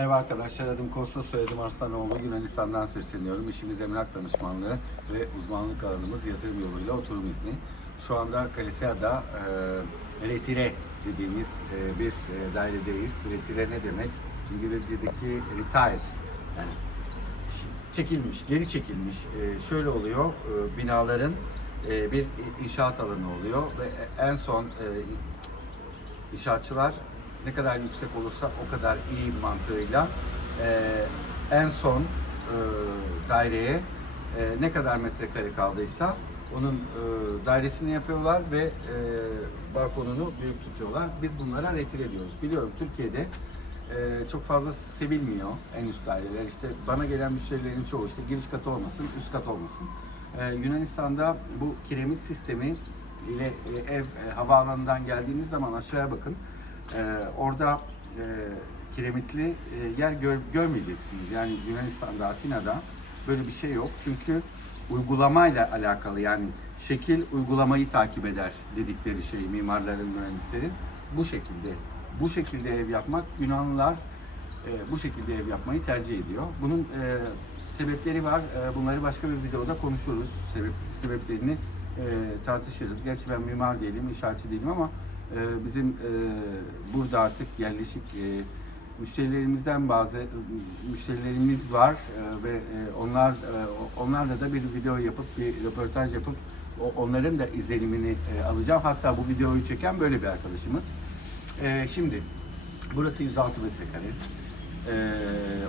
Merhaba arkadaşlar, adım Kosta, soyadım Arslanoğlu. Yunanistan'dan sesleniyorum. İşimiz emlak danışmanlığı ve uzmanlık alanımız yatırım yoluyla oturum izni. Şu anda Kalesea'da e, Retire dediğimiz e, bir e, dairedeyiz. Retire ne demek? İngilizce'deki retire. Yani çekilmiş, geri çekilmiş. E, şöyle oluyor, e, binaların e, bir inşaat alanı oluyor ve en son e, İnşaatçılar ne kadar yüksek olursa o kadar iyi mantığıyla e, en son e, daireye e, ne kadar metrekare kaldıysa onun e, dairesini yapıyorlar ve e, balkonunu büyük tutuyorlar. Biz bunlara retir ediyoruz. Biliyorum Türkiye'de e, çok fazla sevilmiyor en üst daireler. İşte bana gelen müşterilerin çoğu işte giriş katı olmasın, üst kat olmasın. E, Yunanistan'da bu kiremit sistemi ile e, ev e, havaalanından geldiğiniz zaman aşağıya bakın. E, orada e, kiremitli e, yer gör, görmeyeceksiniz. Yani Yunanistan'da, Atina'da böyle bir şey yok. Çünkü uygulamayla alakalı yani şekil uygulamayı takip eder dedikleri şey mimarların, mühendislerin. Bu şekilde. Bu şekilde ev yapmak Yunanlılar e, bu şekilde ev yapmayı tercih ediyor. Bunun e, sebepleri var. E, bunları başka bir videoda konuşuruz. Sebep, sebeplerini e, tartışırız. Gerçi ben mimar değilim, inşaatçı değilim ama e, bizim e, burada artık yerleşik e, müşterilerimizden bazı e, müşterilerimiz var ve onlar onlarla da bir video yapıp bir röportaj yapıp onların da izlenimini alacağım. Hatta bu videoyu çeken böyle bir arkadaşımız. Şimdi burası 106 metrekare.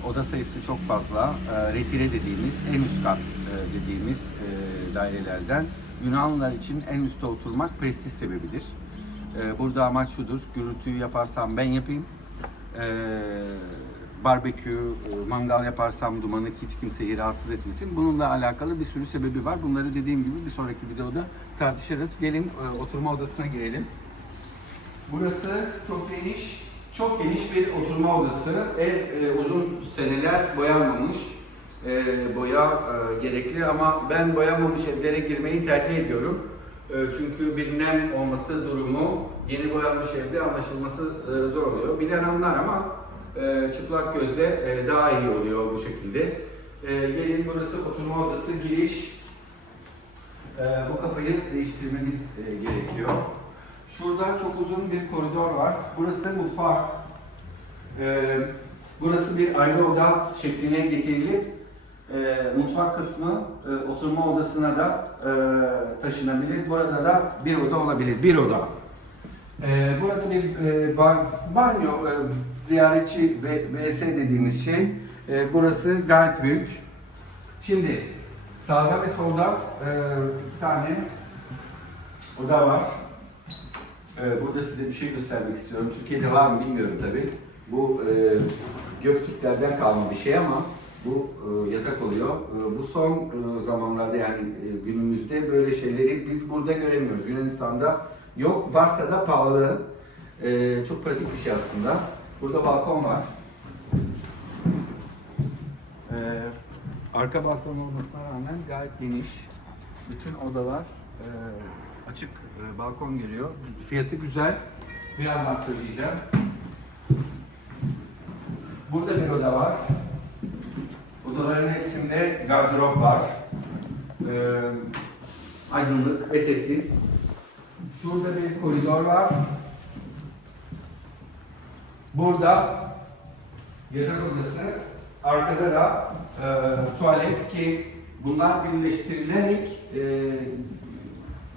Oda sayısı çok fazla. Retire dediğimiz en üst kat dediğimiz dairelerden Yunanlılar için en üstte oturmak prestij sebebidir. E, burada amaç şudur. Gürültüyü yaparsam ben yapayım. E, barbekü, mangal yaparsam dumanı hiç kimseyi rahatsız etmesin. Bununla alakalı bir sürü sebebi var. Bunları dediğim gibi bir sonraki videoda tartışırız. Gelin e, oturma odasına girelim. Burası çok geniş, çok geniş bir oturma odası. Ev e, uzun seneler boyanmamış. E, boya e, gerekli ama ben boyanmamış evlere girmeyi tercih ediyorum. E, çünkü bir nem olması durumu yeni boyanmış evde anlaşılması e, zor oluyor. Bilen anlar ama e, çıplak gözle e, daha iyi oluyor bu şekilde. Gelin burası oturma odası giriş. Bu kapıyı değiştirmemiz gerekiyor. Şurada çok uzun bir koridor var. Burası mutfak. Ee, burası bir ayrı oda şekline getirilip e, mutfak kısmı e, oturma odasına da e, taşınabilir. Burada da bir oda olabilir. Bir oda. Ee, burada bir e, ban- banyo, e, ziyaretçi ve WC dediğimiz şey. E, burası gayet büyük. Şimdi sağda ve solda e, iki tane oda var. Ee, Burada size bir şey göstermek istiyorum. Türkiye'de var mı bilmiyorum tabi. Bu e, Göktürklerden kalma bir şey ama bu e, yatak oluyor. E, bu son e, zamanlarda yani e, günümüzde böyle şeyleri biz burada göremiyoruz. Yunanistan'da yok. Varsa da pahalı. E, çok pratik bir şey aslında. Burada balkon var. E, arka balkon olmasına rağmen gayet geniş. Bütün odalar e, açık e, balkon geliyor. Fiyatı güzel. Birazdan söyleyeceğim. Burada bir oda var. Odaların hepsinde gardırop var. E, aydınlık ve sessiz. Şurada bir koridor var. Burada yatak odası. Arkada da e, tuvalet ki bunlar birleştirilerek e,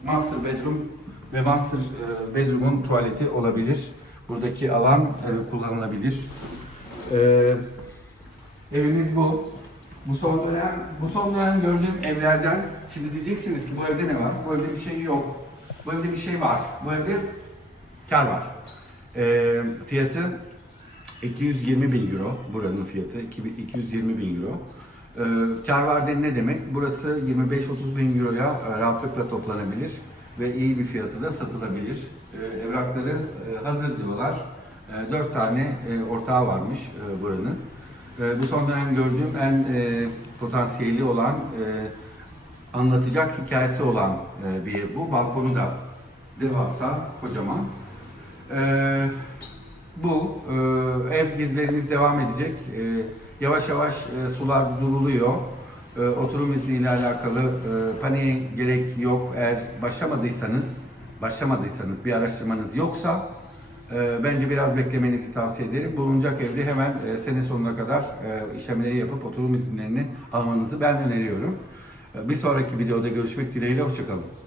master bedroom ve master e, bedroom'un tuvaleti olabilir. Buradaki alan e, kullanılabilir. E, evimiz bu. Bu son dönem, bu son dönem gördüğüm evlerden, şimdi diyeceksiniz ki bu evde ne var? Bu evde bir şey yok. Bu evde bir şey var. Bu evde kar var. E, fiyatı 220 bin euro buranın fiyatı 220 bin euro. Ee, kar var dedi ne demek? Burası 25-30 bin euroya e, rahatlıkla toplanabilir ve iyi bir fiyatı da satılabilir. Ee, evrakları e, hazır diyorlar. E, 4 tane e, ortağı varmış e, buranın. E, bu son dönem gördüğüm en e, potansiyeli olan, e, anlatacak hikayesi olan e, bir ev bu. Balkonu da devasa, kocaman. E, bu. Ee, ev gezilerimiz devam edecek. Ee, yavaş yavaş e, sular duruluyor. Ee, oturum izniyle alakalı e, paniğe gerek yok. Eğer başlamadıysanız, başlamadıysanız bir araştırmanız yoksa e, bence biraz beklemenizi tavsiye ederim. Bulunacak evde hemen e, sene sonuna kadar e, işlemleri yapıp oturum izinlerini almanızı ben öneriyorum. E, bir sonraki videoda görüşmek dileğiyle. Hoşçakalın.